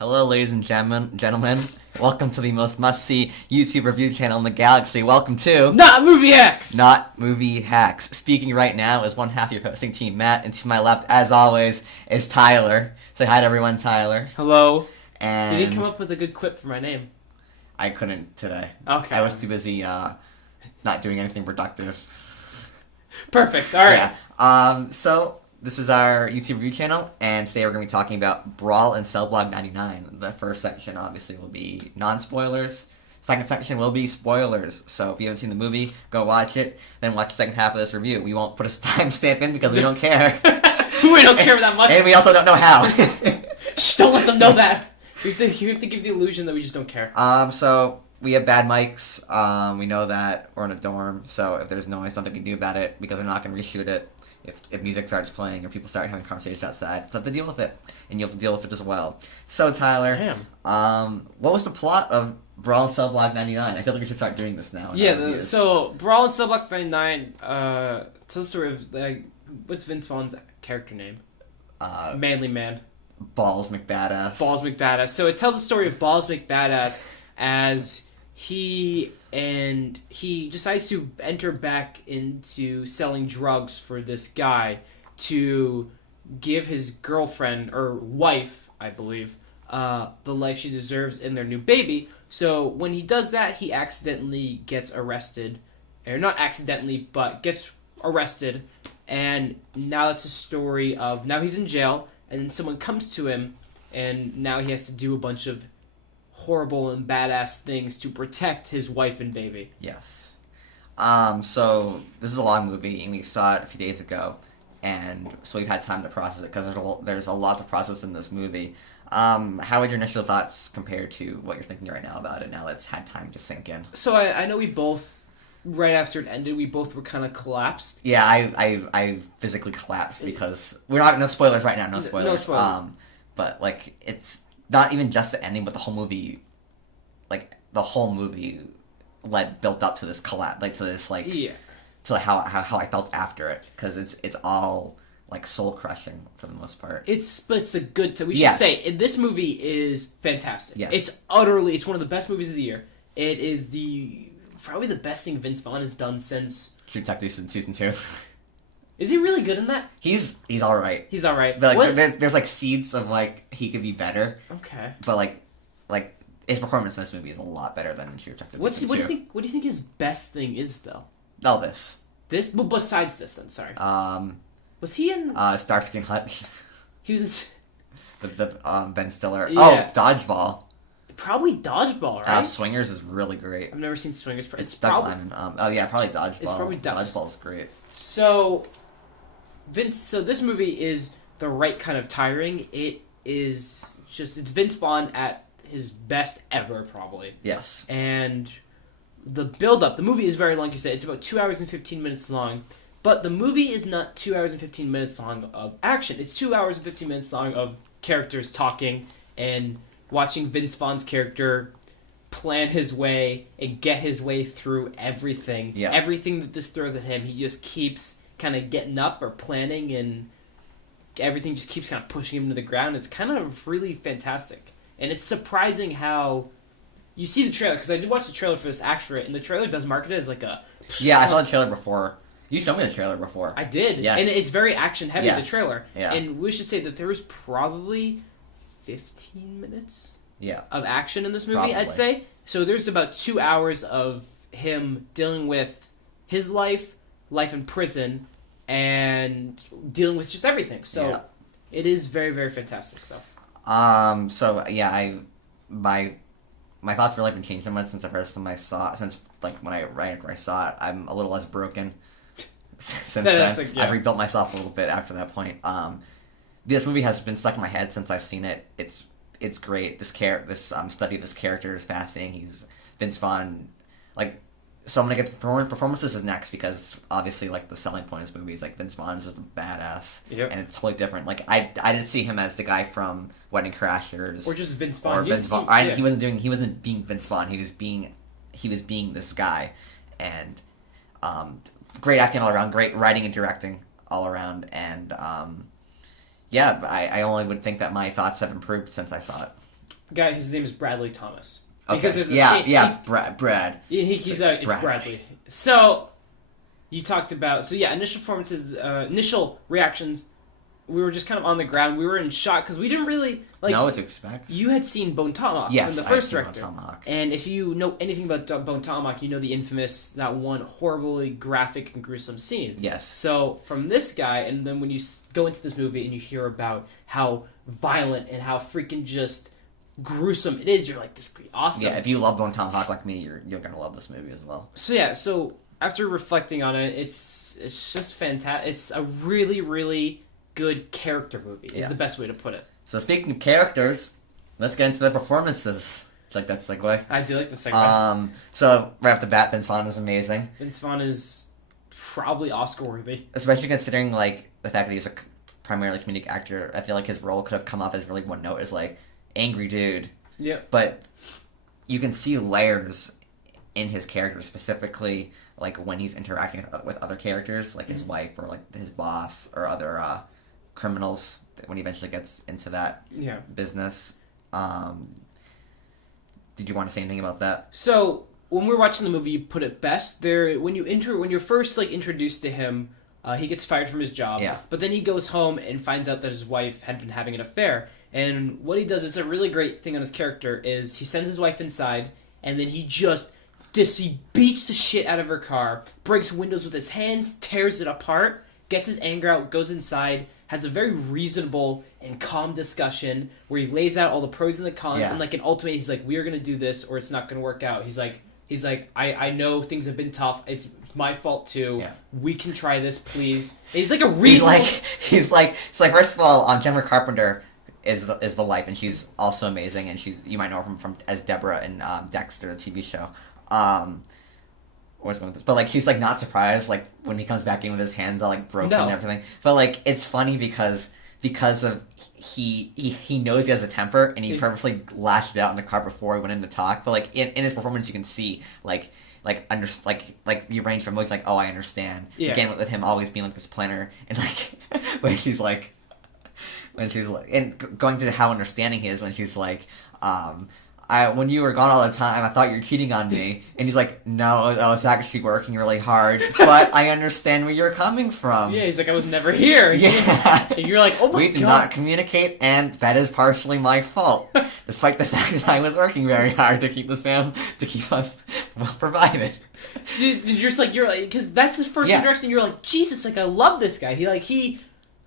Hello, ladies and gentlemen. Welcome to the most must-see YouTube review channel in the galaxy. Welcome to NotMovieHacks! Not Movie Hacks. Speaking right now is one half of your hosting team, Matt, and to my left, as always, is Tyler. Say hi to everyone, Tyler. Hello. And You didn't come up with a good quip for my name. I couldn't today. Okay. I was too busy not doing anything productive. Perfect. All right. Yeah. So this is our YouTube review channel, and today we're going to be talking about Brawl and Cell Block 99. The first section, obviously, will be non-spoilers. Second section will be spoilers. So if you haven't seen the movie, go watch it, then watch the second half of this review. We won't put a timestamp in because we don't care. We don't care that much. And we also don't know how. Shh, don't let them know that. You have to give the illusion that we just don't care. So we have bad mics. We know that we're in a dorm, so if there's noise, something we can do about it because we're not going to reshoot it. If music starts playing or people start having conversations outside, so have to deal with it, and you have to deal with it as well. So Tyler, what was the plot of Brawl and Cell Block 99? I feel like we should start doing this now. Yeah. So Brawl and Cell Block 99. Tells the story of what's Vince Vaughn's character name? Manly Man. Balls McBadass. Balls McBadass. So it tells the story of Balls McBadass as he decides to enter back into selling drugs for this guy to give his girlfriend or wife, I believe, the life she deserves in their new baby. So when he does that, he accidentally gets arrested, or not accidentally, but gets arrested, and now it's a story of now he's in jail. And then someone comes to him, and now he has to do a bunch of horrible and badass things to protect his wife and baby. Yes. So this is a long movie, and we saw it a few days ago, and so we've had time to process it because there's a lot to process in this movie. How would your initial thoughts compare to what you're thinking right now about it? Now that it's had time to sink in. So I know we both, right after it ended, we both were kind of collapsed. Yeah, I physically collapsed no spoilers right now, no spoilers. No spoilers. But like it's not even just the ending, but the whole movie built up to this collapse, to how I felt after it, because it's all like soul crushing for the most part. But it's a good time. We should say this movie is fantastic. Yes. It's one of the best movies of the year. It is probably the best thing Vince Vaughn has done since True Detective season 2. Is he really good in that? He's all right. He's all right. But like, there's like seeds of like he could be better. Okay. But like his performance in this movie is a lot better than in True Detective season 2. What do you think his best thing is though? Elvis. Well, besides this, then sorry. Was he in Starsky and Hutch? He was in the Ben Stiller. Yeah. Oh, Dodgeball. Probably Dodgeball, right? Swingers is really great. I've never seen Swingers. It's Doug Lyman. Probably Dodgeball. It's probably Dodgeball's great. So this movie is the right kind of tiring. It's Vince Vaughn at his best ever, probably. Yes. And the build-up, the movie is very long, you said. It's about 2 hours and 15 minutes long. But the movie is not 2 hours and 15 minutes long of action. It's 2 hours and 15 minutes long of characters talking and watching Vince Vaughn's character plan his way and get his way through everything. Yeah. Everything that this throws at him, he just keeps kind of getting up or planning, and everything just keeps kind of pushing him to the ground. It's kind of really fantastic. And it's surprising how you see the trailer, because I did watch the trailer for this Extra, and the trailer does market it as like a... Yeah, I saw the trailer before. You showed me the trailer before. I did. Yes. And it's very action-heavy, yes. the trailer. Yeah. And we should say that there was probably 15 minutes of action in this movie, Probably. I'd say. So there's about 2 hours of him dealing with his life in prison, and dealing with just everything. So it is very, very fantastic, though. So yeah, my thoughts really haven't changed so much since the first time I saw it. Since right after I saw it, I'm a little less broken since then. I've rebuilt myself a little bit after that point. This movie has been stuck in my head since I've seen it. It's great. This study of this character is fascinating. He's Vince Vaughn. So I'm gonna get to performances is next, because obviously the selling point of this movie is Vince Vaughn is just a badass, and it's totally different. I didn't see him as the guy from Wedding Crashers or just Vince Vaughn. He wasn't being Vince Vaughn. He was being this guy, and great acting all around, great writing and directing all around, and I only would think that my thoughts have improved since I saw it. guy, his name is Bradley Thomas. Okay. Because there's a scene, Brad. It's Bradley. So, you talked about... initial performances, initial reactions... We were just kind of on the ground. We were in shock because we didn't really know what to expect. You had seen Bone Tomahawk from the first director, and if you know anything about Bone Tomahawk, you know the infamous that one horribly graphic and gruesome scene. Yes. So from this guy, and then when you go into this movie and you hear about how violent and how freaking just gruesome it is, you're like, this could be awesome. Yeah, if you love Bone Tomahawk like me, you're gonna love this movie as well. So after reflecting on it, it's just fantastic. It's a really, really good character movie is the best way to put it. So speaking of characters, let's get into the performances. It's like that segue. I do like the segue. So right off the bat, Vince Vaughn is amazing. Vince Vaughn is probably Oscar worthy. Especially considering like the fact that he's a primarily comedic actor. I feel like his role could have come off as really one note as like angry dude. Yeah. But you can see layers in his character, specifically like when he's interacting with other characters, like his wife or like his boss or other criminals when he eventually gets into that business. Did you want to say anything about that? So when we're watching the movie, you put it best. When you're first like introduced to him, he gets fired from his job. Yeah. But then he goes home and finds out that his wife had been having an affair. And what he does, it's a really great thing on his character, is he sends his wife inside, and then he beats the shit out of her car, breaks windows with his hands, tears it apart, gets his anger out, goes inside, has a very reasonable and calm discussion where he lays out all the pros and the cons, and like an ultimate, he's like, we are going to do this or it's not going to work out. He's like, I know things have been tough. It's my fault too. Yeah. We can try this, please. And he's like a reasonable... He's like, first of all, Jennifer Carpenter is the wife, and she's also amazing, and you might know her from as Deborah in Dexter, the TV show. What's going with this? But like he's like not surprised like when he comes back in with his hands all like broken and everything. But like it's funny because of he knows he has a temper and he purposely lashed it out in the car before he went in to talk. But like in his performance you can see like the range of emotions, like, oh, I understand. Yeah. Again with him always being like this planner and like when she's like and going to how understanding he is when she's like when you were gone all the time, I thought you were cheating on me. And he's like, no, I was actually working really hard, but I understand where you're coming from. Yeah, he's like, I was never here. Yeah. And you're like, oh my God. We did not communicate, and that is partially my fault. Despite the fact that I was working very hard to keep us well provided. You're just like, because that's his first introduction. You're like, Jesus, like, I love this guy. He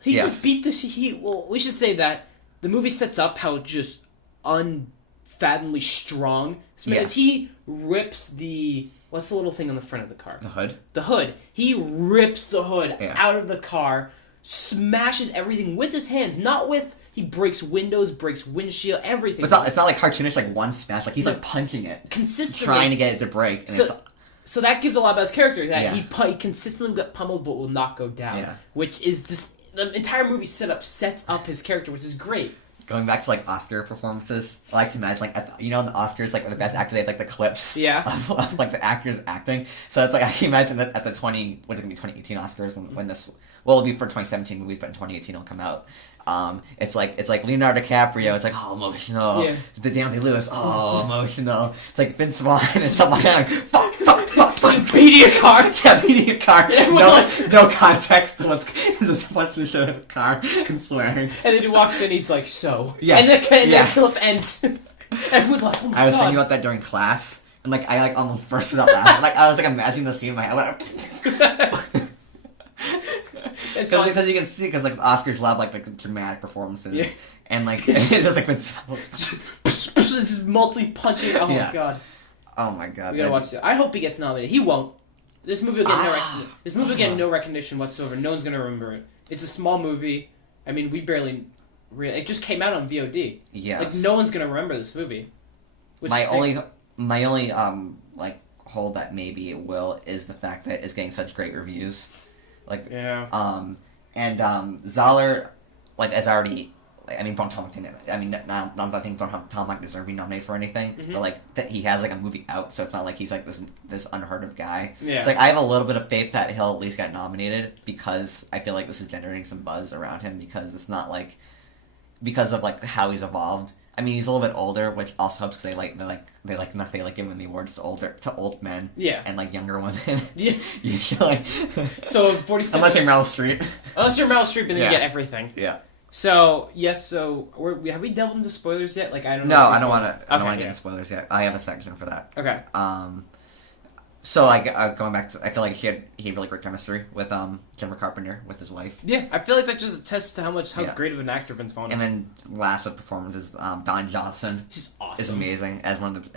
just beat this. We should say that the movie sets up how just unfathomably strong, because he rips what's the little thing on the front of the car? The hood. He rips the hood out of the car, smashes everything with his hands, not with... He breaks windows, breaks windshield, everything. But it's not like cartoonish, like one smash. Like he's like punching it, consistently trying to get it to break. And so that gives a lot about his character. That he consistently got pummeled, but will not go down. Yeah. Which is the entire movie sets up his character, which is great. Going back to like Oscar performances, I like to imagine like in the Oscars, like with the best actor, they have like the clips of like the actors acting. So it's like I can imagine that at the 2018 Oscars when this it'll be for 2017 movies, but in 2018 it'll come out. It's like Leonardo DiCaprio. It's like emotional. Yeah. Daniel Day-Lewis. Emotional. It's like Vince Vaughn and stuff like that. Fuck. Beating a car. Yeah, beating a car. No context to what's just punching the shit out of a car and swearing. And then he walks in. He's like, so. Yes. And then clip ends. Everyone's like, oh my God. I was thinking about that during class, and like I like almost bursted out laughing. Like I was like imagining the scene in my head. Because you can see, because like Oscars love like dramatic performances, and like it just like it's multi-punching. Oh my God. Oh my God. We gotta watch it. I hope he gets nominated. He won't. This movie will get no recognition. This movie will get no recognition whatsoever. No one's gonna remember it. It's a small movie. I mean, we barely. It just came out on VOD. Yes. Like no one's gonna remember this movie. My only like hold that maybe it will is the fact that it's getting such great reviews. Like Zoller, like as already. I mean, Bone Tomahawk didn't. I mean, not that I think Bone Tomahawk deserves to be nominated for anything, but like that he has like a movie out, so it's not like he's like this unheard of guy. Yeah. It's like I have a little bit of faith that he'll at least get nominated because I feel like this is generating some buzz around him because it's not like because of like how he's evolved. I mean, he's a little bit older, which also helps because they like giving the awards to old men. Yeah. And like younger women. Yeah. You feel like. So 46. Unless you're Meryl Streep. Unless you're Meryl Streep, and then you get everything. Yeah. So yes, have we delved into spoilers yet? Like I don't know. No, I don't want to. I don't want to get into spoilers yet. I have a section for that. Okay. So like going back to, I feel like he had really great chemistry with Jennifer Carpenter with his wife. Yeah, I feel like that just attests to how great of an actor Vince Vaughn is. And then last with performances, Don Johnson. He's awesome. Is amazing as one of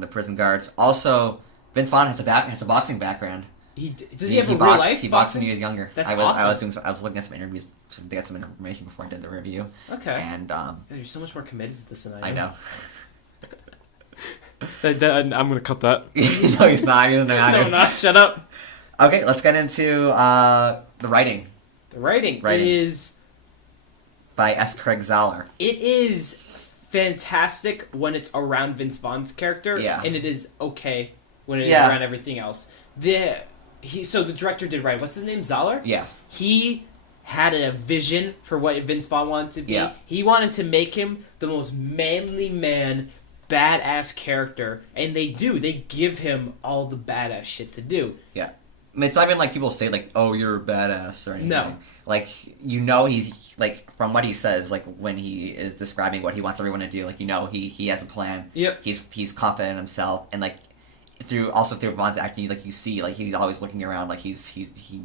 the prison guards. Also, Vince Vaughn has a boxing background. Does he have a real life? He boxed when he was younger. That's awesome. I was looking at some interviews to get some information before I did the review. Okay. And God, you're so much more committed to this than I am. I know. I'm gonna cut that. No, he's not. He doesn't know how to. No, I'm not. Shut up. Okay, let's get into the writing. The writing is by S. Craig Zahler. It is fantastic when it's around Vince Vaughn's character, and it is okay when it is around everything else. So the director did write. What's his name? Zahler? Yeah. He had a vision for what Vince Vaughn wanted to be. Yeah. He wanted to make him the most manly man, badass character, and they do. They give him all the badass shit to do. Yeah. I mean, it's not even like people say, like, oh, you're a badass or anything. No. Like, he's, like, from what he says, like, when he is describing what he wants everyone to do, like, he has a plan. Yep. He's confident in himself, and, like, through Vaughn's acting, like, you see, like, he's always looking around, like, he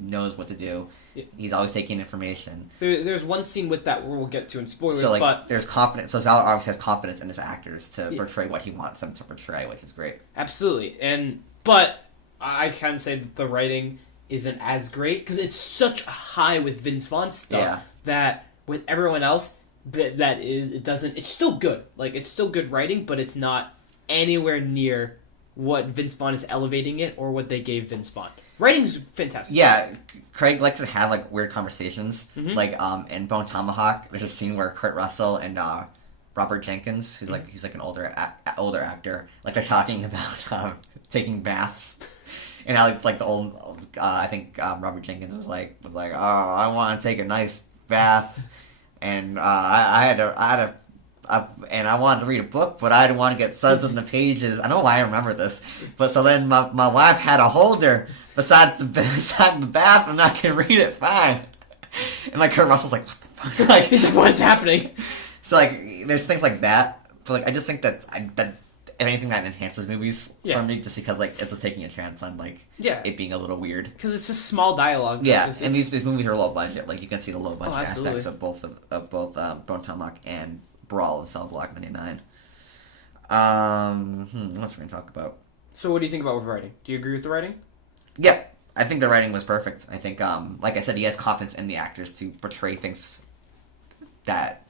knows what to do. He's always taking information. There's one scene with that where we'll get to in spoilers, so, like, but there's confidence. So Zahler obviously has confidence in his actors to portray what he wants them to portray, which is great. Absolutely. But I can say that the writing isn't as great because it's such a high with Vince Vaughn stuff that with everyone else, it's still good. Like, it's still good writing, but it's not anywhere near what Vince Vaughn is elevating it or what they gave Vince Vaughn. Writing's fantastic. Yeah, Craig likes to have, like, weird conversations. Mm-hmm. Like, in Bone Tomahawk, there's a scene where Kurt Russell and Robert Jenkins, he's like an older actor, like, they're talking about taking baths. And how, like the old, I think Robert Jenkins was like, oh, I want to take a nice bath, and I wanted to read a book, but I didn't want to get suds on the pages. I don't know why I remember this, but so then my wife had a holder beside the bath. I'm not gonna read it. Fine. And like Kurt Russell's like, what the fuck? Like, he's like, what is happening? So like, there's things like that. But like, I just think that anything that enhances movies for me, just because like it's just taking a chance on like it being a little weird. Because it's just small dialogue. Yeah, and these movies are low budget. Like you can see the low budget aspects of both Bone Tomahawk and Brawl and Cell Block 99. What else are we gonna talk about? So what do you think about with writing? Do you agree with the writing? Yeah, I think the writing was perfect. I think, like I said, he has confidence in the actors to portray things like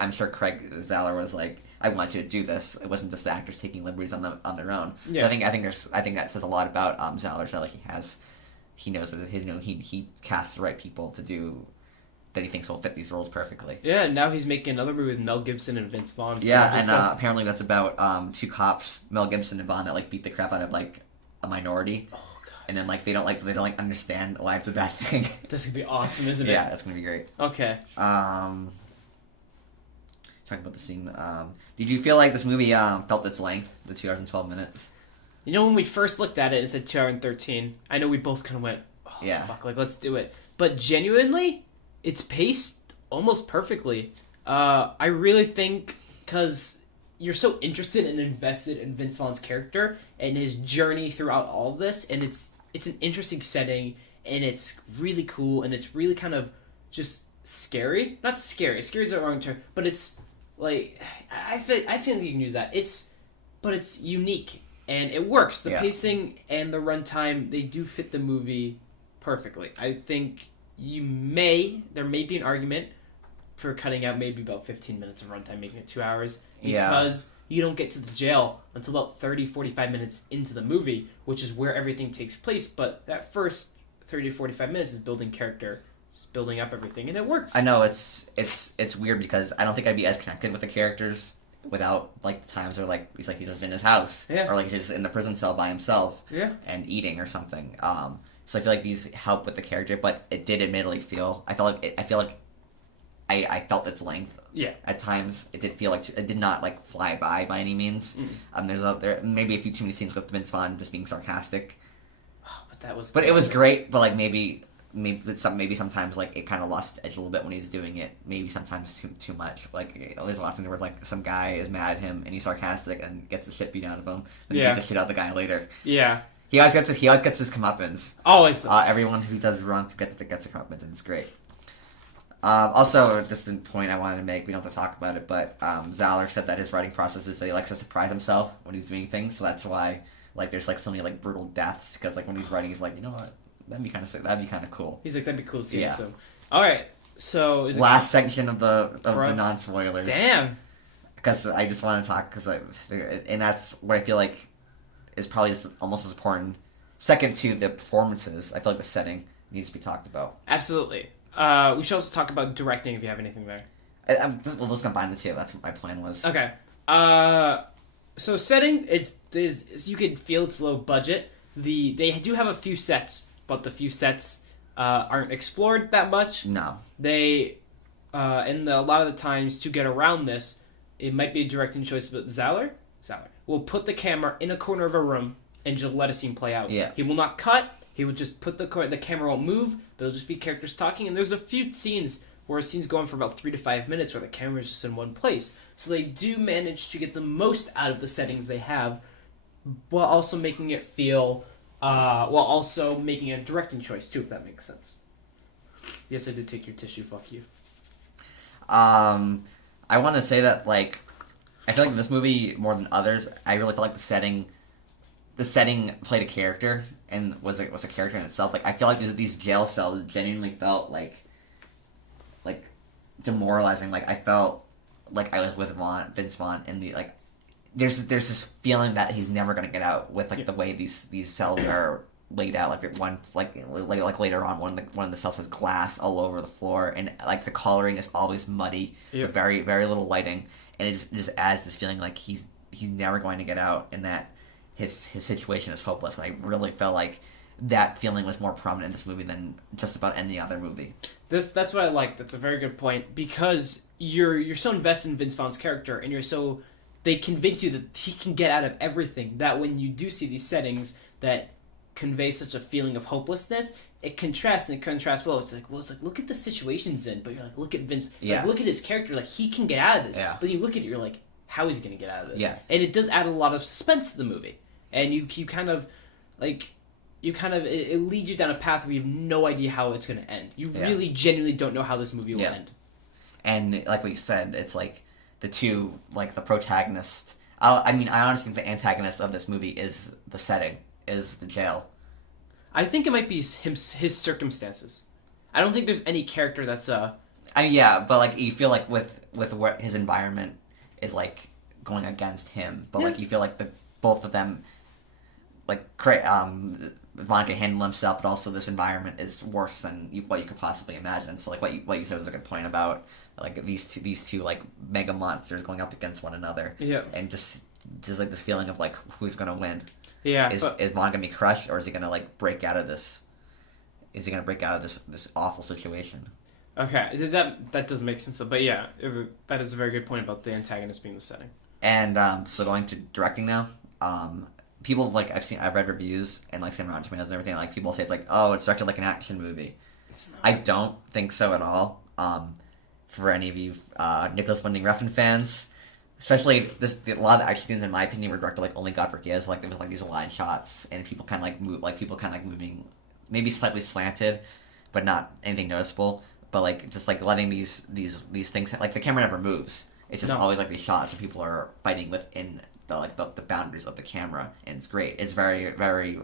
I'm sure Craig Zahler was like, I want you to do this. It wasn't just the actors taking liberties on their own. Yeah. So I think that says a lot about Zahler. So like he knows that he casts the right people to do that he thinks will fit these roles perfectly. Yeah, and now he's making another movie with Mel Gibson and Vince Vaughn. So yeah, and apparently that's about two cops, Mel Gibson and Vaughn, that like beat the crap out of like a minority. Oh god. And then like they don't understand why it's a bad thing. That's gonna be awesome, isn't it? Yeah, that's gonna be great. Okay. Talking about the scene. Did you feel like this movie felt its length, the 2 hours and 12 minutes? You know, when we first looked at it, it said 2 hours and 13. I know we both kind of went, oh, fuck, like, let's do it. But genuinely, it's paced almost perfectly. I really think, because you're so interested and invested in Vince Vaughn's character and his journey throughout all of this, and it's an interesting setting, and it's really cool, and it's really kind of just scary. Not scary. Scary is the wrong term, but it's like I feel you can use that. But it's unique and it works. The pacing and the runtime, they do fit the movie perfectly. I think there may be an argument for cutting out maybe about 15 minutes of runtime, making it 2 hours, because you don't get to the jail until about 30-45 minutes into the movie, which is where everything takes place. But that first 30 to 45 minutes is building character, building up everything, and it works. I know it's weird because I don't think I'd be as connected with the characters without like the times where like he's just in his house, or like he's just in the prison cell by himself, and eating or something. So I feel like these help with the character, but it did admittedly feel I felt its length Yeah. At times, it did feel like it did not like fly by any means. There maybe a few too many scenes with Vince Vaughn just being sarcastic. Oh, but that was. But it was great. But like maybe sometimes like it kind of lost edge a little bit when he's doing it. Maybe sometimes too much. Like there's a lot of things where like some guy is mad at him and he's sarcastic and gets the shit beat out of him. And beats the shit out of the guy later. Yeah. He always gets his comeuppance. Always. Everyone who does wrong gets a comeuppance, and it's great. Also, just a point I wanted to make, we don't have to talk about it, but Zahler said that his writing process is that he likes to surprise himself when he's doing things, so that's why like there's like so many like brutal deaths, because like when he's writing, he's like, you know what, that'd be kind of cool. He's like, that'd be cool to see. Yeah. So, all right. So is last section of the non spoilers. Damn. Because I just want to talk and that's what I feel like is probably just almost as important. Second to the performances, I feel like the setting needs to be talked about. Absolutely. We should also talk about directing if you have anything there. We'll just combine the two. That's what my plan was. Okay. So setting, you can feel it's low budget. They do have a few sets, but the few sets aren't explored that much. No. They, a lot of the times to get around this, it might be a directing choice, but Zahler will put the camera in a corner of a room and just let a scene play out. Yeah. He will not cut. He would just put the camera won't move, but it'll just be characters talking. And there's a few scenes where a scene's going for about 3 to 5 minutes where the camera's just in one place. So they do manage to get the most out of the settings they have, while also making it feel, while also making a directing choice too, if that makes sense. Yes, I did take your tissue. Fuck you. I want to say that like, I feel like this movie more than others, I really felt like the setting played a character and was a character in itself. Like I feel like these jail cells genuinely felt like demoralizing. Like I felt like I was with Vince Vaughn, and there's this feeling that he's never gonna get out with the way these cells are laid out. Like later on, one of the cells has glass all over the floor, and like the coloring is always muddy, with very very little lighting, and it just adds this feeling like he's never going to get out, and that his situation is hopeless. And I really felt like that feeling was more prominent in this movie than just about any other movie. That's what I like. That's a very good point, because you're so invested in Vince Vaughn's character, and they convince you that he can get out of everything, that when you do see these settings that convey such a feeling of hopelessness, it contrasts well. It's like look at the situations in, but you're like, look at Vince, look at his character, like he can get out of this. Yeah. But you look at it, you're like, how is he going to get out of this? Yeah. And it does add a lot of suspense to the movie. And it leads you down a path where you have no idea how it's going to end. You really genuinely don't know how this movie will end. And like what you said, it's like the two, like the protagonist. I honestly think the antagonist of this movie is the setting, is the jail. I think it might be his circumstances. I don't think there's any character that's but like you feel like with what his environment is like going against him, but like you feel like both of them, like Vaughn can handle himself, but also this environment is worse than what you could possibly imagine. So like what you said was a good point about like these two like mega monsters going up against one another. Yeah. And just like this feeling of like who's gonna win. Yeah. Is Vaughn gonna be crushed, or is he gonna like break out of this? Is he gonna break out of this awful situation? Okay, that does make sense. But yeah, that is a very good point about the antagonist being the setting. And so going to directing now. People like I've read reviews and like seen Rotten Tomatoes and everything. Like people say it's like, oh, it's directed like an action movie. It's not. I don't think so at all. For any of you Nicholas Winding Refn fans, especially a lot of the action scenes in my opinion were directed like only God Forgives. Like there was like these wide shots and people kind of moving, maybe slightly slanted, but not anything noticeable. But like just like letting these things, like the camera never moves. It's just always like these shots where people are fighting within the boundaries of the camera, and it's great. It's very, very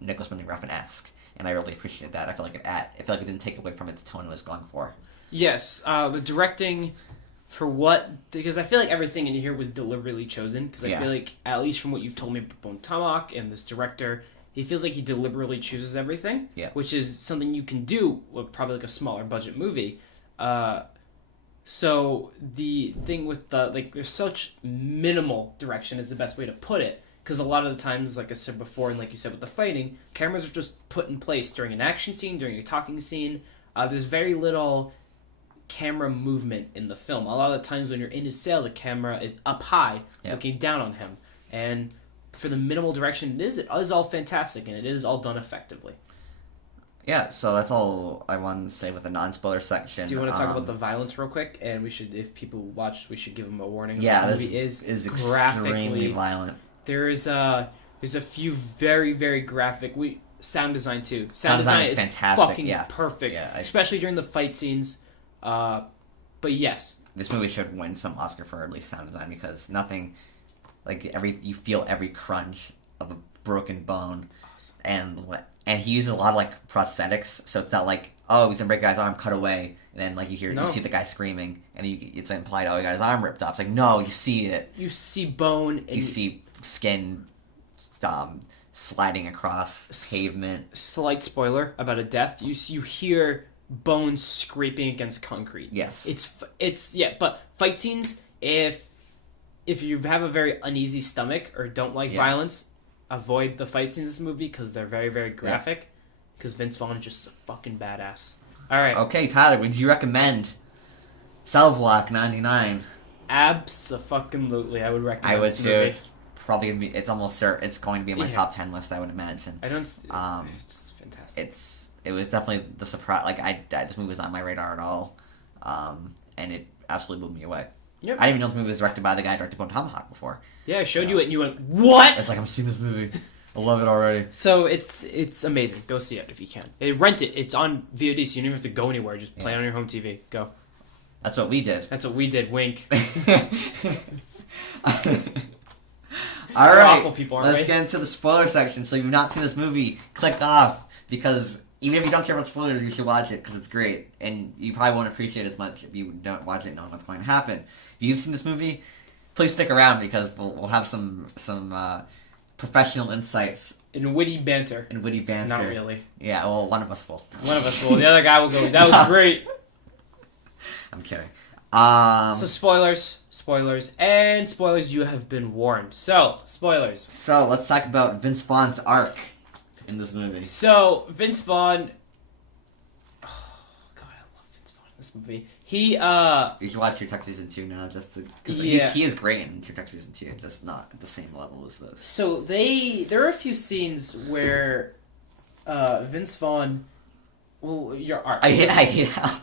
Nicholas Winding Refn-esque, and I really appreciated that. I feel like it didn't take away from its tone it was going for. Yes, the directing because I feel like everything in here was deliberately chosen, because I feel like, at least from what you've told me about Bone Tomahawk and this director, he feels like he deliberately chooses everything, which is something you can do with probably like a smaller budget movie. So the thing with there's such minimal direction is the best way to put it, because a lot of the times, like I said before, and like you said with the fighting, cameras are just put in place during an action scene, during a talking scene. There's very little camera movement in the film. A lot of the times when you're in his cell, the camera is up high, looking down on him. And for the minimal direction it is all fantastic, and it is all done effectively. Yeah, so that's all I wanted to say with the non-spoiler section. Do you want to talk about the violence real quick? And we should, if people watch, we should give them a warning. Yeah, the movie is extremely violent. There's a few very, very graphic. Sound design too. Sound design is fantastic. Fucking perfect, especially during the fight scenes. But yes, this movie should win some Oscar for at least sound design, because nothing like you feel every crunch of a broken bone. Awesome. And he uses a lot of like prosthetics, so it's not like, oh, he's gonna break a guy's arm, cut away, and then like you see the guy screaming, and it's implied, oh, he got his arm ripped off. It's like, no, you see it. You see bone. And you see skin sliding across pavement. Slight spoiler about a death. You hear bones scraping against concrete. Yes. It's but fight scenes, if you have a very uneasy stomach or don't like violence, avoid the fight scenes in this movie, because they're very, very graphic. Because Vince Vaughn is just a fucking badass. All right. Okay, Tyler, would you recommend Cell Block 99? Absolutely, I would recommend. I would too. It's probably gonna be. It's almost certain. It's going to be in my top 10 list, I would imagine. It's fantastic. It was definitely the surprise. Like this movie was not on my radar at all, and it absolutely blew me away. Yep. I didn't even know this movie was directed by the guy who directed Bone Tomahawk before. Yeah, I showed you it and you went, what? It's like, I'm seeing this movie. I love it already. So it's amazing. Go see it if you can. Rent it. It's on VOD, so you don't even have to go anywhere. Just play it on your home TV. Go. That's what we did. Wink. All right. Awful people, let's get into the spoiler section. So if you've not seen this movie, click off, because even if you don't care about spoilers, you should watch it, because it's great. And you probably won't appreciate it as much if you don't watch it knowing what's going to happen. If you've seen this movie, please stick around, because we'll have some professional insights. And witty banter. Not really. Yeah, well, one of us will. The other guy will go, that was great. I'm kidding. So spoilers, you have been warned. So, spoilers. So, let's talk about Vince Vaughn's arc in this movie. So, Vince Vaughn... Oh, God, I love Vince Vaughn in this movie. You should watch True Detective Season 2 now, just to... Because he is great in True Detective Season 2, just not at the same level as this. So, there are a few scenes where Vince Vaughn... Well, your arc... I hate how...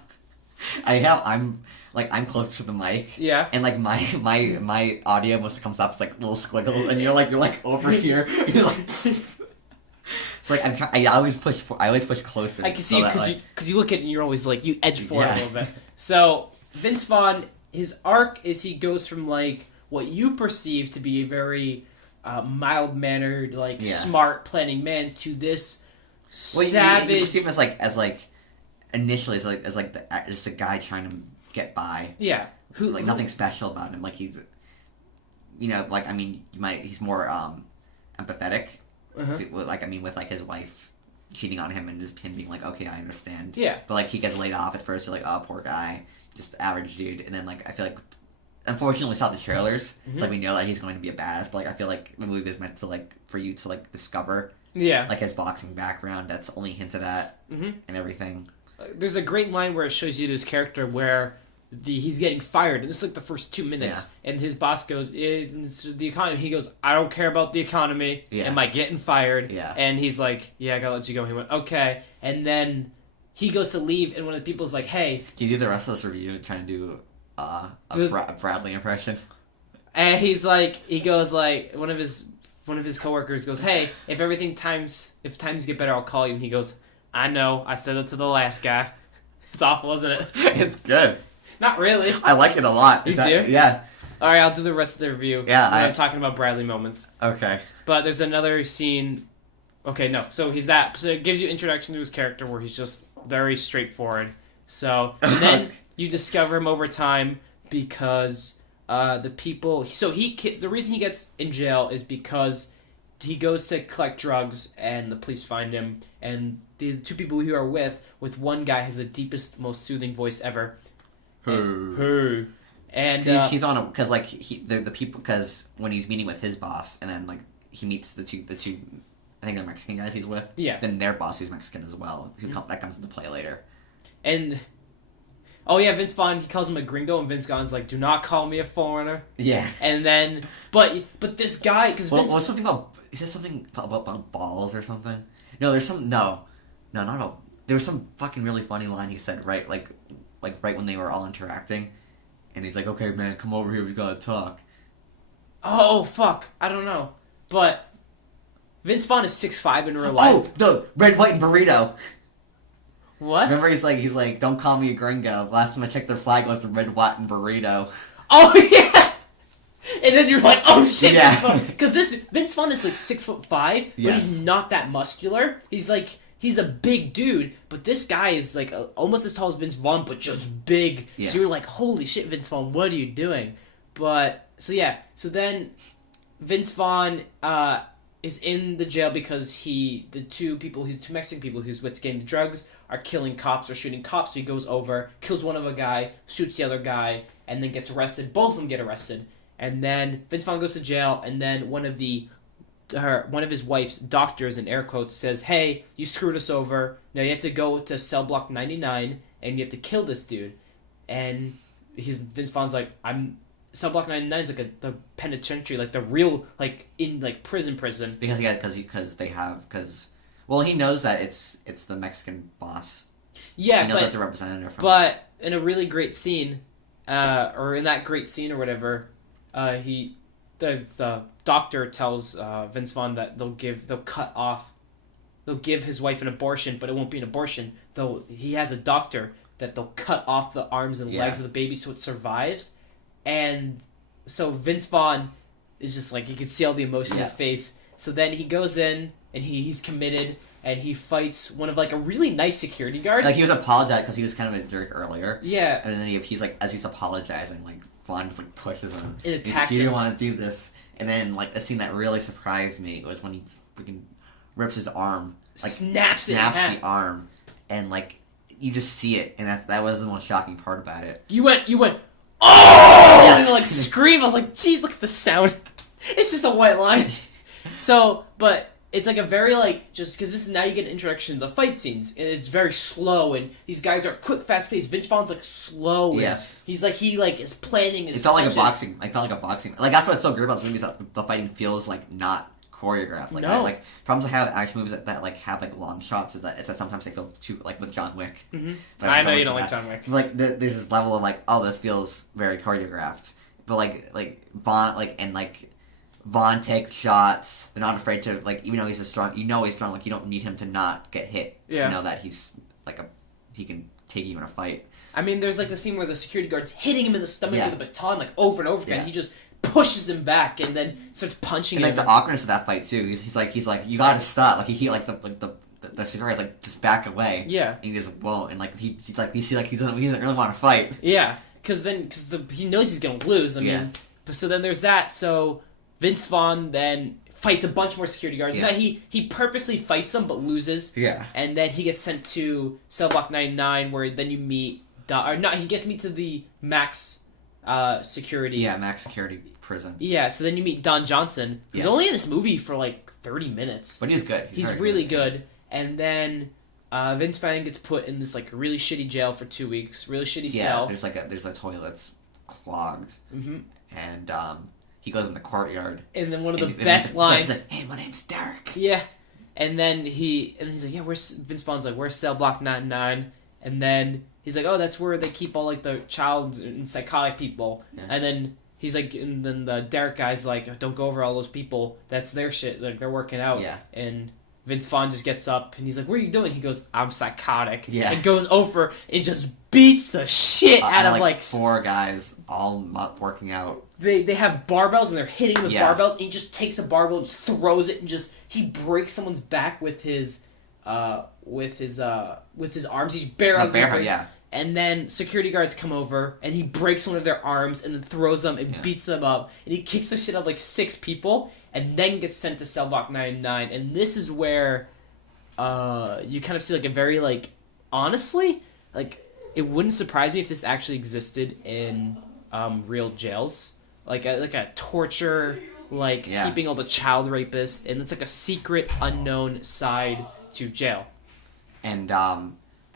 I'm close to the mic. Yeah. And like my audio mostly comes up as like little squiggles, and you're like over here. You're like, it's like I always push closer. I can see because you look at it and you're always like, you edge forward a little bit. So Vince Vaughn, his arc is he goes from like what you perceive to be a very mild mannered, like smart planning man, to this savage. You perceive him as initially as just a guy trying to get by. Yeah. Nothing special about him. Like he's, he's more empathetic. Uh-huh. With his wife cheating on him and just him being like, okay, I understand. Yeah. But he gets laid off at first. You're like, oh, poor guy, just average dude. And then I feel like, unfortunately, we saw the trailers. Mm-hmm. We know that he's going to be a badass. But I feel like the movie was meant to for you to discover. Yeah. His boxing background that's only hinted at and everything. There's a great line where it shows you his character where he's getting fired, and this is the first 2 minutes, and his boss goes, it's the economy. He goes, I don't care about the economy. Yeah. Am I getting fired? Yeah. And he's like, yeah, I gotta let you go. He went, okay. And then he goes to leave, and one of the people's like, hey. Can you do the rest of this review trying to do a Bradley impression? And he's like, one of his coworkers goes, hey, if times get better, I'll call you. And he goes, I know. I said it to the last guy. It's awful, isn't it? It's good. Not really. I like it a lot. You do? Yeah. All right, I'll do the rest of the review. Yeah, I'm talking about Bradley moments. Okay. But there's another scene. Okay, no. So he's that. So it gives you introduction to his character where he's just very straightforward. So then you discover him over time because the people. So the reason he gets in jail is because he goes to collect drugs and the police find him, and the two people who are with one guy has the deepest, most soothing voice ever. Who? And he's on because the people, because when he's meeting with his boss and then he meets the two I think they're Mexican guys he's with. Yeah. Then their boss who's Mexican as well, that comes into play later. And Oh yeah, Vince Vaughn, he calls him a gringo, and Vince Vaughn's like, "Do not call me a foreigner." Yeah. And then, but this guy, because Well, something about is there something about balls or something? No, there's some no, not about. There was some fucking really funny line he said right like right when they were all interacting, and he's like, "Okay, man, come over here, we gotta talk." Oh fuck, I don't know, but Vince Vaughn is 6'5" in real life. Oh, the red, white, and burrito. What? Remember, he's like, "Don't call me a gringo." Last time I checked, their flag was the red, white, and burrito. Oh yeah. And then you're like, "Oh shit!" Yeah. Because this Vince Vaughn is like 6'5", but he's not that muscular. He's a big dude, but this guy is like almost as tall as Vince Vaughn, but just big. Yes. So you're like, "Holy shit, Vince Vaughn, what are you doing?" But so then Vince Vaughn is in the jail because the two Mexican people who's with getting the drugs are killing cops or shooting cops. So he goes over, kills one of a guy, shoots the other guy, and then gets arrested. Both of them get arrested, and then Vince Vaughn goes to jail, and then one of his wife's doctors, in air quotes, says, "Hey, you screwed us over. Now you have to go to cell block 99 and you have to kill this dude." And Vince Vaughn's like, cell block 99 is like the penitentiary, like the real, like in like prison. Because he knows that it's the Mexican boss. Yeah, he knows that's a representative from. But in a really great scene, or in that great scene or whatever, the doctor tells Vince Vaughn that they'll give his wife an abortion, but it won't be an abortion. He has a doctor that they'll cut off the arms and legs of the baby so it survives. And so Vince Vaughn is just like, you can see all the emotion in his face. So then he goes in and he's committed and he fights one of like a really nice security guard. Like he was apologizing because he was kind of a jerk earlier. Yeah. And then he's like, as he's apologizing, like Vaughn just like pushes him. It attacks him. You didn't want to do this. And then like a scene that really surprised me was when he freaking rips his arm, like snaps the arm, and like you just see it, and that was the most shocking part about it. You went. Oh! Yeah. And like scream. I was like, "Geez, look at the sound." It's just a white line. So, but it's like a very like just because this is now you get an introduction to the fight scenes, and it's very slow, and these guys are quick, fast paced. Vince Vaughn's like slow. Yes. He is planning his. It felt like a boxing. Like that's what's so great about this movie is that the fighting feels like not choreographed. Like no. Problems I have with action movies that like have like long shots is that sometimes they feel too like with John Wick. Mm-hmm. I know you don't like John Wick. Like there's this level of like, oh, this feels very choreographed. But like Vaughn takes shots. They're not afraid to like, even though he's he's strong. Like you don't need him to not get hit. Yeah. To know that he's like he can take you in a fight. I mean, there's like the scene where the security guard's hitting him in the stomach with a baton like over and over again. He just pushes him back and then starts punching him. And like the awkwardness of that fight too. He's like you gotta stop. Like he like the security guy's like just back away. Yeah. And he just won't. And like he you see like he doesn't really want to fight. Yeah. Because he knows he's gonna lose. I mean, so then there's that. So Vince Vaughn then fights a bunch more security guards. Yeah. He purposely fights them but loses. Yeah. And then he gets sent to cell block 99 where then you meet he gets me to the max security. Yeah, max security prison. Yeah, so then you meet Don Johnson. He's only in this movie for like 30 minutes. But he's good. He's really good. And then Vince Vaughn gets put in this like really shitty jail for 2 weeks. Really shitty cell. Yeah, there's a toilet's clogged. Mm-hmm. And he goes in the courtyard. And then one of the best lines. He's like, "Hey, my name's Derek." Yeah. And then he's like, "Yeah, Vince Vaughn's like, where's cell block 99?" And then he's like, "Oh, that's where they keep all like the child and psychotic people." Yeah. And then he's like, and then the Derek guy's like, "Oh, don't go over all those people. That's their shit. Like they're working out." Yeah. And Vince Vaughn just gets up and he's like, "What are you doing?" He goes, "I'm psychotic." Yeah. And goes over and just beats the shit out of like 4 guys all not working out. They have barbells and they're hitting with barbells. And he just takes a barbell and just throws it and he breaks someone's back with his arms. He barely. Yeah. And then security guards come over and he breaks one of their arms and then throws them and beats them up. And he kicks the shit out of like 6 people and then gets sent to cell block 99. And this is where you kind of see like a very like, honestly, like it wouldn't surprise me if this actually existed in real jails. Like a torture, keeping all the child rapists. And it's like a secret unknown side to jail. And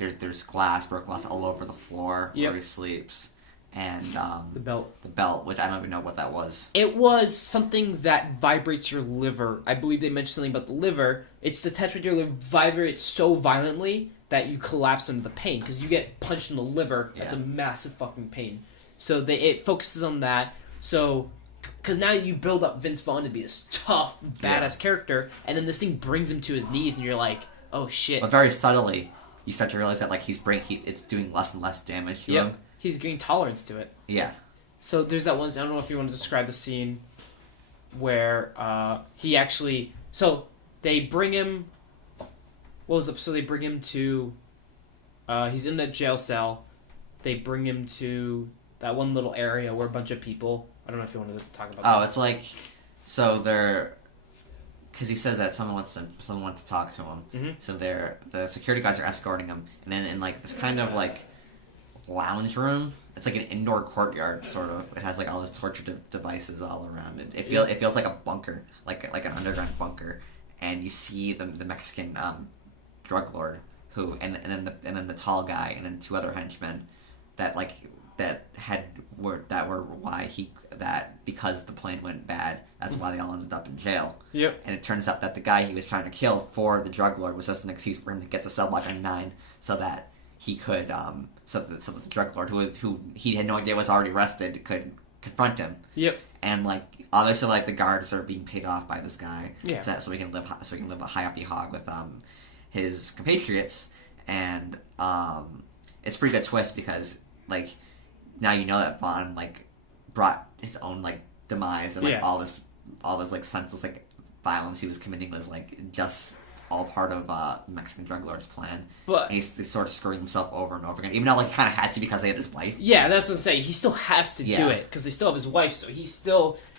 there's broken glass all over the floor where he sleeps, and the belt, which I don't even know what that was. It was something that vibrates your liver. I believe they mentioned something about the liver. It's attached with your liver, vibrates so violently that you collapse under the pain because you get punched in the liver. That's a massive fucking pain. So it focuses on that. So, because now you build up Vince Vaughn to be this tough, badass character, and then this thing brings him to his knees, and you're like, oh shit. But very subtly, you start to realize that like it's doing less and less damage to him. He's getting tolerance to it. Yeah. So there's that one. I don't know if you want to describe the scene where he actually. So they bring him. What was up? So they bring him to. He's in that jail cell. They bring him to that one little area where a bunch of people. I don't know if you wanted to talk about. Oh, it's like, so they're. Because he says that someone wants to talk to him. Mm-hmm. So the security guards are escorting him, and then in like this kind of like lounge room. It's like an indoor courtyard, sort of. It has like all these torture devices all around it. It feels like a bunker, like an underground bunker. And you see the Mexican drug lord who, and then the tall guy, and then two other henchmen that because the plane went bad, that's why they all ended up in jail. Yep. And it turns out that the guy he was trying to kill for the drug lord was just an excuse for him to get to cell block 9 so that he could so that the drug lord who he had no idea was already arrested could confront him. Yep. And like obviously like the guards are being paid off by this guy. Yeah. So he can live a high up the hog with his compatriots, and it's a pretty good twist because like now you know that Vaughn like brought his own like demise, and like all this like senseless like violence he was committing was like just all part of Mexican drug lord's plan. But and he's sort of screwing himself over and over again, even though like he kind of had to because they had his wife. Yeah, that's what I'm saying. He still has to do it because they still have his wife. So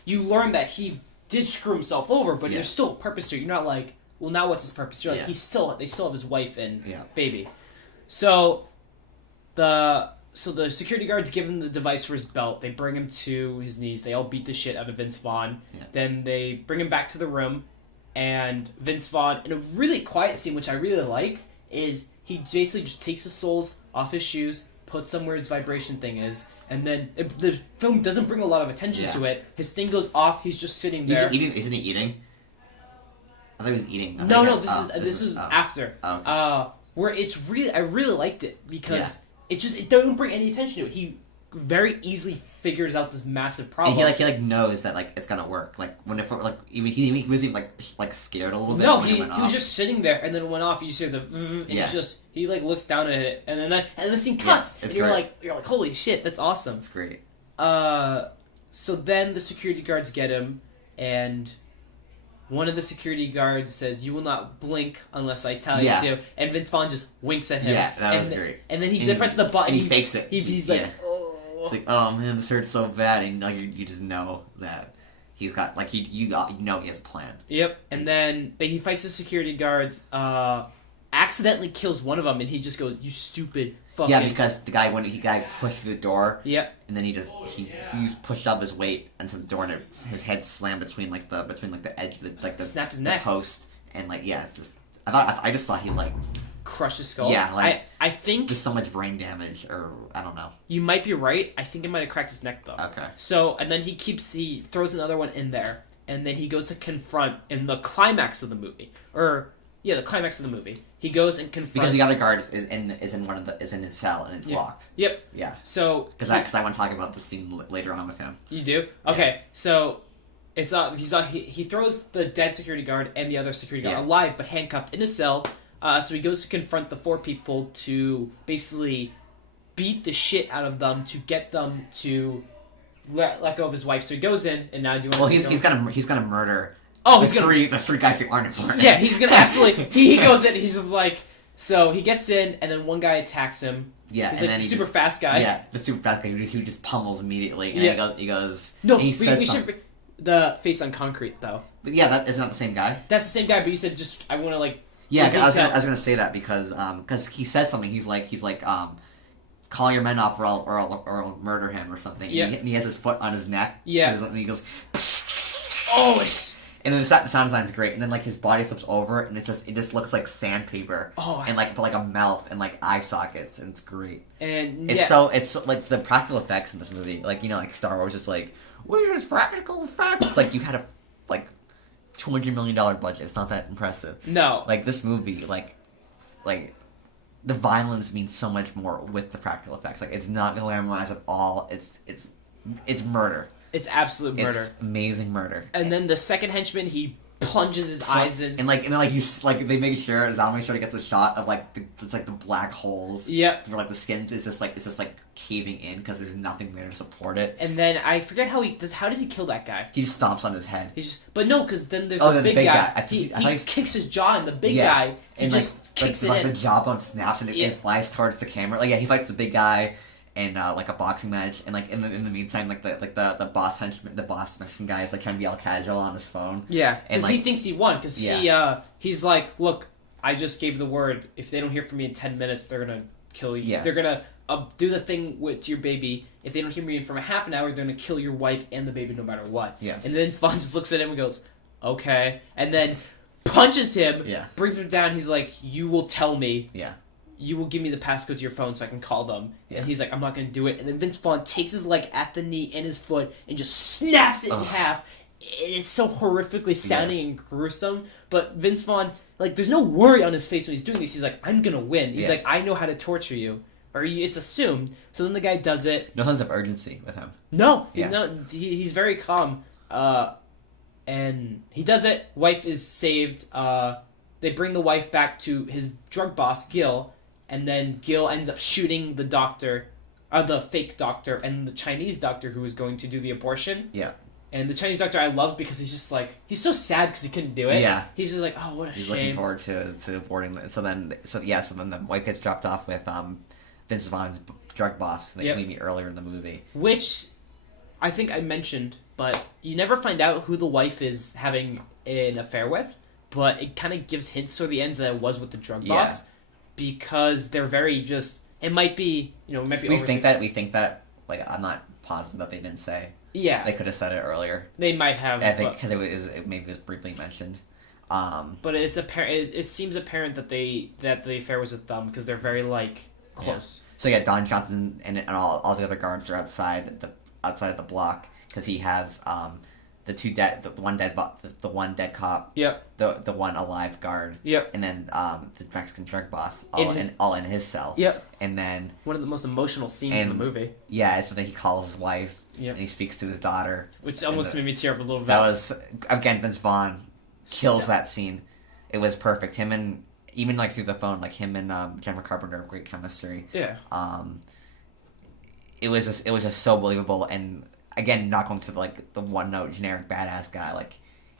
you learn that he did screw himself over, but there's still a purpose to it. You're not like, well, now what's his purpose? You're like, they still have his wife and baby. So the security guards give him the device for his belt. They bring him to his knees. They all beat the shit out of Vince Vaughn. Yeah. Then they bring him back to the room, and Vince Vaughn, in a really quiet scene, which I really liked, is he basically just takes the soles off his shoes, puts them where his vibration thing is, and then the film doesn't bring a lot of attention to it. His thing goes off. He's just sitting there. Isn't he eating? I think he was eating. This is after. Okay. Where I really liked it because it doesn't bring any attention to it. He very easily figures out this massive problem. And he knows that like it's gonna work. Like when he was even like scared a little bit. No, he was just sitting there, and then it went off. You just hear the and he like looks down at it, and then the scene cuts, and you're like holy shit, that's awesome. It's great. So then the security guards get him, and one of the security guards says, "You will not blink unless I tell you to." And Vince Vaughn just winks at him. Yeah, that was great. And then he presses the button. And he fakes it. He's like, "Oh." It's like, "Oh man, this hurts so bad," and like you just know that he's got like you know he has a plan. Yep. And then he fights the security guards. Accidentally kills one of them, and he just goes, "You stupid fucking." Yeah, because the guy pushed through the door. Yep. And then he pushed up his weight into the door, and his head slammed between the edge of the snapped his the neck. Post, and it's just I just thought he just crushed his skull. Yeah, I think there's so much brain damage, or I don't know. You might be right. I think it might have cracked his neck though. Okay. So and then he throws another one in there, and then he goes to confront in the climax of the movie, the climax of the movie. He goes and confronts because the other guard is in his cell and it's locked. Yep. Yeah. So because I want to talk about the scene later on with him. You do? Okay. Yeah. So he throws the dead security guard and the other security guard alive but handcuffed in a cell. So he goes to confront the 4 people to basically beat the shit out of them to get them to let go of his wife. So he goes in and now he's gonna murder. Oh, the 3 guys who aren't important. Yeah, he's gonna absolutely. He goes in. He's just like, so he gets in, and then one guy attacks him. Yeah, he's and like then the super fast guy. Yeah, the super fast guy who just pummels immediately, and then he goes. No, and he we should the face on concrete though. But yeah, that isn't that the same guy. That's the same guy, but you said just I want to like. Yeah, I was gonna say that because he says something. He's like call your men off or I'll murder him or something. Yeah. And he has his foot on his neck. Yeah. And he goes. Oh, And then the sound design's great, and then like his body flips over, and it just looks like sandpaper, and like a mouth and like eye sockets, and it's great. And it's like the practical effects in this movie, like like Star Wars is like, where's practical effects? It's like you had a like $200 million budget. It's not that impressive. No, like this movie, like the violence means so much more with the practical effects. Like it's not glamorized at all. It's murder. It's absolute murder. It's amazing murder. And then the second henchman, he plunges his eyes in, and then they make sure Zalman make sure to get the shot of like the black holes. Yep. Where like the skin is just caving in because there's nothing there to support it. And then I forget how does he kill that guy? He just stomps on his head. But no, because then there's the big guy. He kicks his jaw, and the big guy kicks it in. The jawbone snaps and it flies towards the camera. Like he fights the big guy. And like a boxing match, and like in the meantime, the boss henchman, the boss Mexican guy is like trying to be all casual on his phone. Yeah, because he thinks he won. Because he's like, look, I just gave the word. If they don't hear from me in 10 minutes, they're gonna kill you. Yes. They're gonna do the thing to your baby. If they don't hear me for a half an hour, they're gonna kill your wife and the baby no matter what. Yes. And then Spawn just looks at him and goes, okay, and then punches him. Yeah. Brings him down. He's like, you will tell me. Yeah. You will give me the passcode to your phone so I can call them. Yeah. And he's like, I'm not going to do it. And then Vince Vaughn takes his leg at the knee and his foot and just snaps it in half. And it's so horrifically sounding and gruesome. But Vince Vaughn, like, there's no worry on his face when he's doing this. He's like, I'm going to win. He's like, I know how to torture you. Or it's assumed. So then the guy does it. No sense of urgency with him. No. Yeah. He's very calm. And he does it. Wife is saved. They bring the wife back to his drug boss, Gil. And then Gil ends up shooting the doctor, the fake doctor, and the Chinese doctor who was going to do the abortion. Yeah. And the Chinese doctor I love because he's just like, he's so sad because he couldn't do it. Yeah. He's just like, oh, what a shame. He's looking forward to aborting. So then the wife gets dropped off with Vince Vaughn's drug boss that we meet earlier in the movie. Which I think I mentioned, but you never find out who the wife is having an affair with, but it kind of gives hints toward the end that it was with the drug boss. Because they're very just. It might be, it might be. We think that. Like, I'm not positive that they didn't say. Yeah. They could have said it earlier. They might have. I think because it maybe was briefly mentioned. But it's apparent. It seems apparent that the affair was with them because they're very close. Yeah. So Don Johnson and all the other guards are outside of the block because he has the one dead cop. Yep. The one alive guard. Yep. And then the Mexican drug boss all in his cell. Yep. And then one of the most emotional scenes in the movie. Yeah, so then he calls his wife. Yep. And he speaks to his daughter. Which almost made me tear up a little bit. That was again Vince Vaughn kills that scene. It was perfect. Him and even through the phone, him and Jennifer Carpenter have great chemistry. Yeah. It was just so believable, and again, not going to the one note generic badass guy.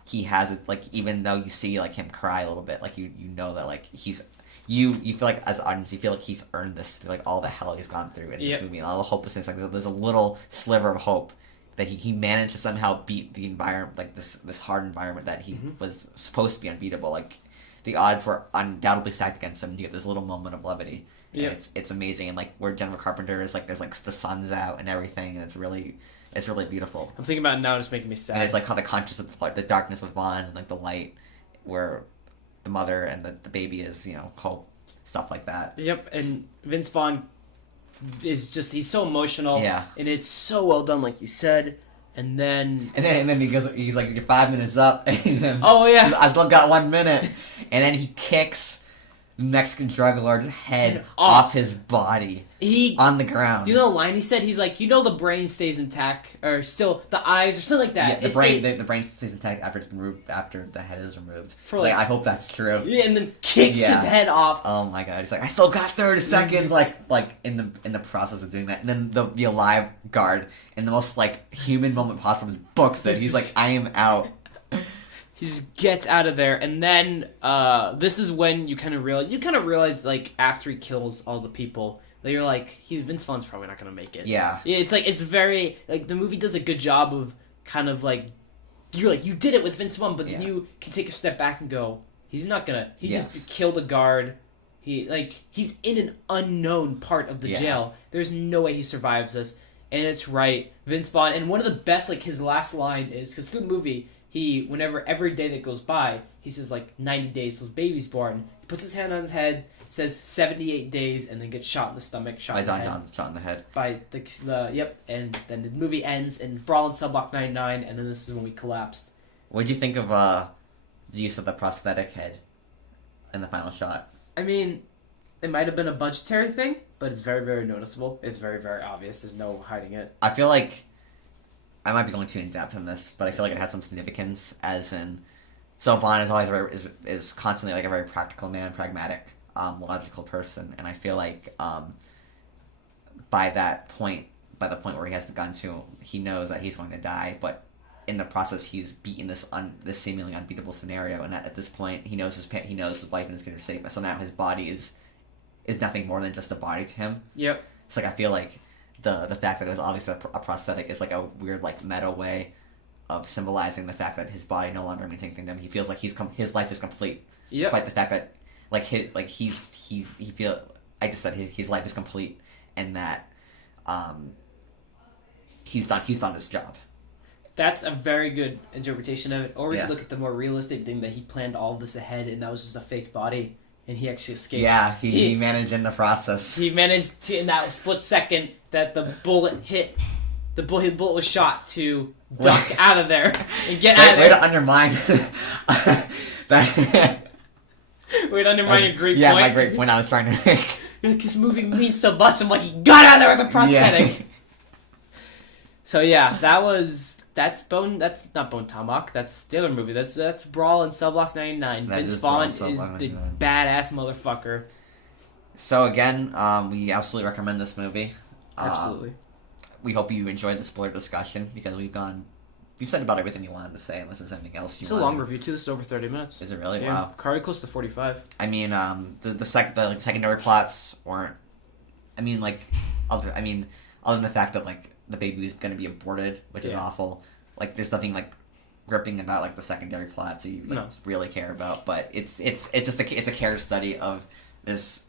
He has it. Even though you see him cry a little bit, you know that he's you feel as an audience, you feel he's earned this all the hell he's gone through in this movie and all the hopelessness. There's a little sliver of hope that he managed to somehow beat the environment, this hard environment that he was supposed to be unbeatable. The odds were undoubtedly stacked against him. You get this little moment of levity. Yeah, it's amazing, and where Jennifer Carpenter is there's the sun's out and everything, and it's really beautiful. I'm thinking about it now, and it's making me sad. And it's how the contrast of the darkness with Vaughn and the light, where the mother and the baby is, hope, stuff like that. Yep, and Vince Vaughn is he's so emotional. Yeah, and it's so well done, like you said. And then he goes, he's like, you're 5 minutes up. And then, oh yeah, I still got 1 minute. And then he kicks the Mexican drug lord's head off his body. On the ground. You know the line he said? He's like, the brain stays intact, or still the eyes, or something like that. Yeah, the brain stays intact after it's been removed, after the head is removed. I hope that's true. Yeah, and then kicks his head off. Oh my god! He's like, I still got 30 seconds. In the process of doing that, and then the alive guard, in the most human moment possible, just books it. He's like, I am out. He just gets out of there, and then this is when you kind of realize after he kills all the people. You're Vince Vaughn's probably not gonna make it. Yeah. It's very the movie does a good job of kind of you're you did it with Vince Vaughn, but then you can take a step back and go, he's not gonna. He just killed a guard. He's in an unknown part of the jail. There's no way he survives this, and it's right. Vince Vaughn, and one of the best, like, his last line is, because through the movie, whenever every day that goes by, he says, like, 90 days till his baby's born. He puts his hand on his head, says 78 days, and then gets shot in the stomach, shot in the head. Shot in the head. By yep, and then the movie ends in Brawl in Cell Block 99, and then this is when we collapsed. What did you think of the use of the prosthetic head in the final shot? I mean, it might have been a budgetary thing, but it's very, very noticeable. It's very, very obvious. There's no hiding it. I feel like I might be going too in depth in this, but I feel like it had some significance, as in, so Vaughn is always is constantly like a very practical man, pragmatic, logical person, and I feel like by the point where he has the gun to him, he knows that he's going to die, but in the process he's beaten this seemingly unbeatable scenario, and at this point he knows his life and his kid are safe, so now his body is nothing more than just a body to him. Yep. It's like, I feel like the fact that it was obviously a prosthetic is like a weird, like, meta way of symbolizing the fact that his body no longer means anything to him. He feels like his life is complete. Yep. Despite the fact that his life is complete, and that he's done his job. That's a very good interpretation of it. Or we could look at the more realistic thing that he planned all of this ahead, and that was just a fake body, and he actually escaped. Yeah, he managed in the process. He managed to, in that split second that the bullet hit, his bullet was shot, to duck out of there and get out of there. Way to undermine that. Way to undermine your great point. Yeah, my great point I was trying to make. You're like, this movie means so much. I'm like, he got out of there with a prosthetic. Yeah. So yeah, that's not Bone Tomahawk. That's the other movie. That's Brawl in Cell Block 99. Vince Vaughn is the badass motherfucker. So again, we absolutely recommend this movie. Absolutely. We hope you enjoyed the spoiler discussion, because we've said about everything you wanted to say, unless there's anything else you want. It's a long review too. This is over 30 minutes. Is it really? Yeah. Wow. Probably close to 45. I mean, the secondary plots weren't. Other than the fact that, like, the baby was going to be aborted, which is awful. Like, there's nothing, like, gripping about, like, the secondary plots that you really care about. But it's just a character study of this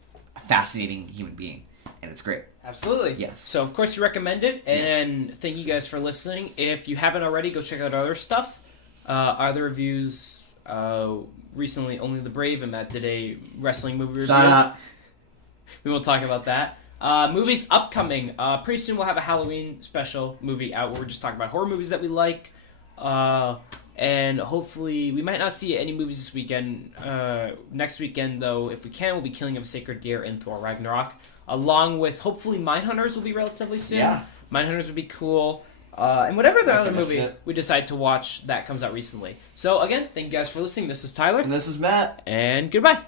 fascinating human being, and it's great. Absolutely. Yes. So, of course, we recommend it, and thank you guys for listening. If you haven't already, go check out our other stuff. Our other reviews, recently, Only the Brave and Matt did a wrestling movie review. Shut up. We will talk about that. Movies upcoming. Pretty soon we'll have a Halloween special movie out where we're just talking about horror movies that we like. And hopefully, we might not see any movies this weekend. Next weekend, though, if we can, we'll be Killing of a Sacred Deer and Thor Ragnarok. Along with, hopefully, Mindhunters will be relatively soon. Yeah. Mindhunters would be cool. And whatever the other movie we decide to watch that comes out recently. So, again, thank you guys for listening. This is Tyler. And this is Matt. And goodbye.